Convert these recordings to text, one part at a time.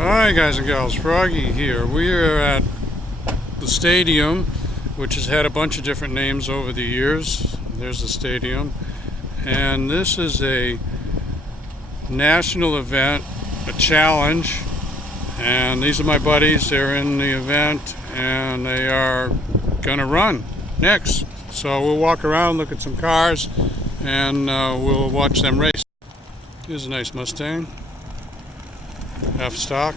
Hi guys and gals, Froggy here. We are at the stadium, which has had a bunch of different names over the years. There's the stadium. And this is a national event, a challenge. And these are my buddies. They're in the event and they are gonna run next. So we'll walk around, look at some cars, and we'll watch them race. Here's a nice Mustang. F-stock.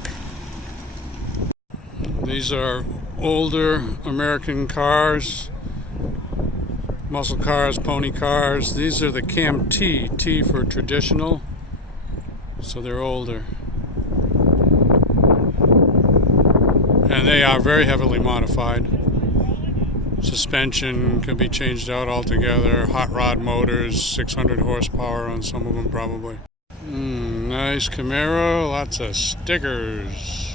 These are older American cars, muscle cars, pony cars. These are the Cam T for traditional, so they're older. And they are very heavily modified. Suspension can be changed out altogether. Hot rod motors, 600 horsepower on some of them probably. Nice Camaro, lots of stickers.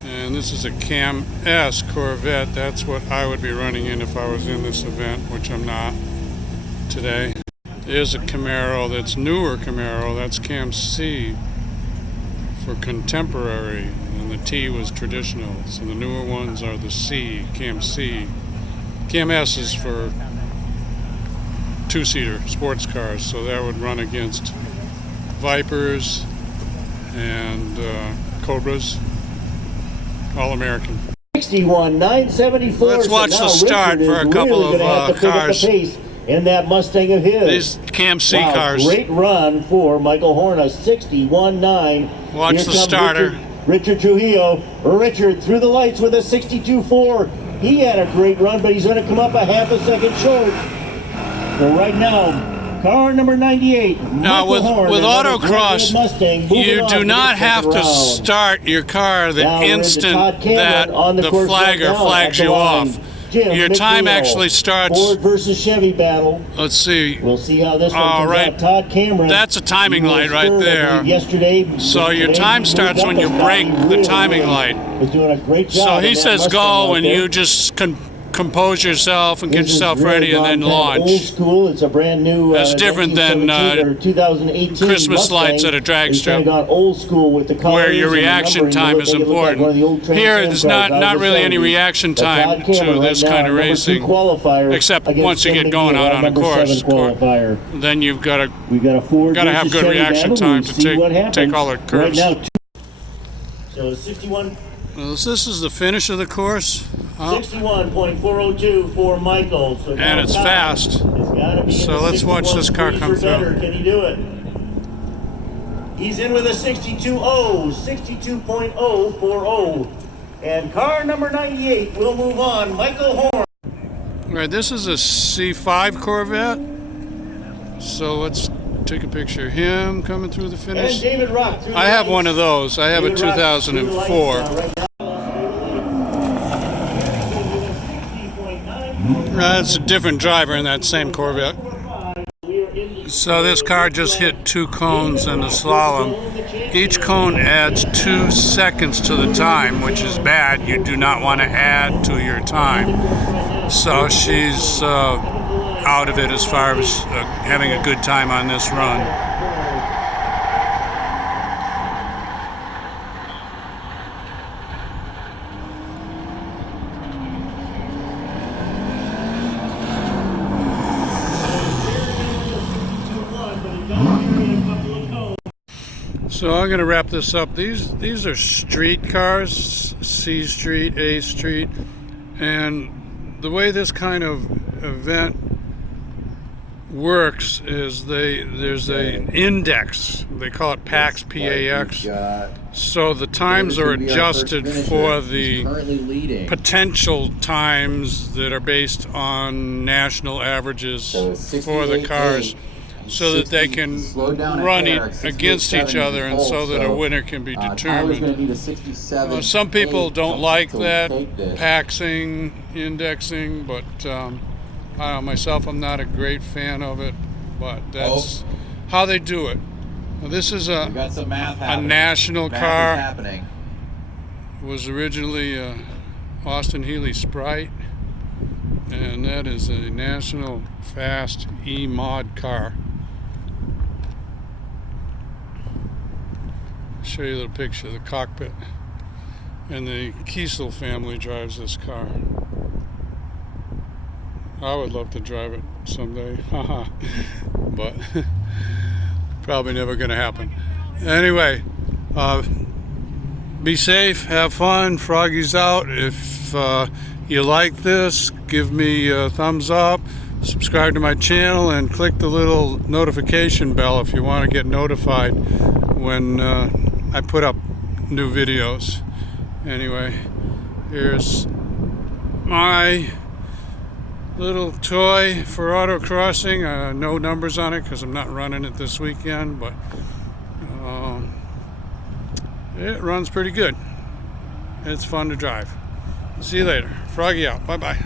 And this is a Cam S Corvette. That's what I would be running in if I was in this event, which I'm not today. There's a Camaro that's newer Camaro. That's Cam C for contemporary, and the T was traditional. So the newer ones are the C, Cam C. Cam S is for two-seater sports cars, so that would run against Vipers and Cobras, all American. 61,974. Let's watch the start for a couple of cars. In that Mustang of his. These Cam C cars. Great run for Michael Horna, 61.9. Watch the starter. Richard Trujillo. Richard through the lights with a 62.4. He had a great run, but he's going to come up a half a second short. So right now, car number 98. Now with autocross, you do not have to start your car the instant that the flagger flags you off. Your time actually starts. Ford versus Chevy battle. Let's see. We'll see how this one comes out. Todd Cameron. That's a timing light right there. Yesterday. So your time starts when you break the timing light. Was doing a great job. So he says go, and you just compose yourself and get yourself ready and then launch. Old school. It's a brand new. That's different than 2018 Christmas Mustang. lights at a drag strip, gone old school with the where your reaction time is important. Here, there's not really any reaction time to this kind of racing, except once you get going out on a course. Then you've got to have good reaction time to take all the curves. So 61. Well, this is the finish of the course. 61.402 for Michael. So and it's fast. So let's watch this car come through. Can he do it? He's in with a 62.0, 62.040. And car number 98 will move on. Michael Horn. All right, this is a C5 Corvette. So let's take a picture of him coming through the finish. And David Rock. I have one of those. I have a 2004. That's a different driver in that same Corvette. So this car just hit 2 cones in the slalom. Each cone adds 2 seconds to the time, which is bad. You do not want to add to your time. So she's out of it as far as having a good time on this run. So I'm going to wrap this up. These are street cars, C Street, A Street, and the way this kind of event works is there's an index. They call it PAX, P-A-X. So the times are adjusted for the potential times that are based on national averages for the cars, so that they can run against each other and so that a winner can be determined. Some people don't like that paxing, indexing, but I don't know, myself, I'm not a great fan of it, but that's how they do it. Now, this is a national car. It was originally a Austin Healey Sprite, and that is a national fast E-mod car. show you a little picture of the cockpit. And the Kiesel family drives this car. I would love to drive it someday, but probably never going to happen. Anyway, be safe, have fun. Froggy's out. If you like this, give me a thumbs up, subscribe to my channel, and click the little notification bell if you want to get notified when I put up new videos. Anyway, here's my little toy for autocrossing. No numbers on it because I'm not running it this weekend, but it runs pretty good. It's fun to drive. See you later. Froggy out. Bye-bye.